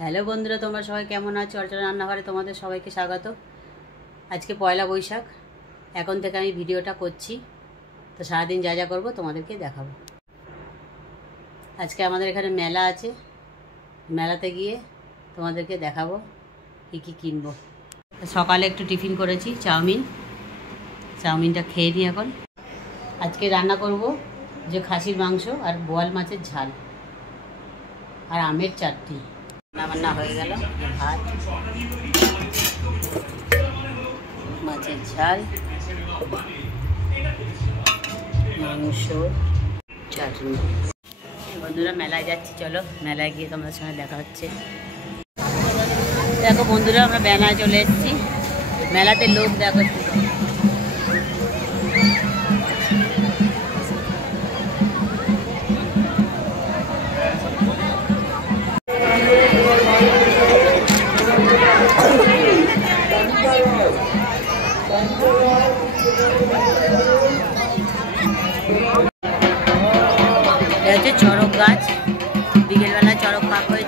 Hello বন্ধুরা, তোমরা সবাই কেমন আছো? অর্চনা রান্নাঘরে তোমাদের সবাইকে স্বাগত। আজকে পয়লা বৈশাখ, এখন থেকে আমি ভিডিওটা করছি, তো সারাদিন যা যা করবো তোমাদেরকে দেখাবো। আজকে আমাদের এখানে মেলা আছে, মেলাতে গিয়ে তোমাদেরকে দেখাবো কী কী কিনবো। সকালে একটু টিফিন করেছি, চাউমিনটা খেয়ে নিই এখন। আজকে রান্না করব যে খাসির মাংস আর বোয়াল মাছের ঝাল আর আমের চাটনি। রান্না হয়ে গেল, ভাত, মাছের ঝাল, মাংস, চাটনি। বন্ধুরা মেলায় যাচ্ছি, চলো মেলায় গিয়ে তোমাদের সঙ্গে দেখা হচ্ছে। দেখো বন্ধুরা, আমরা মেলায় চলে এসেছি। মেলাতে লোক দেখো, এটা হচ্ছে চড়ক গাছ। বিকেলবেলা চড়ক পাক হয়েছে।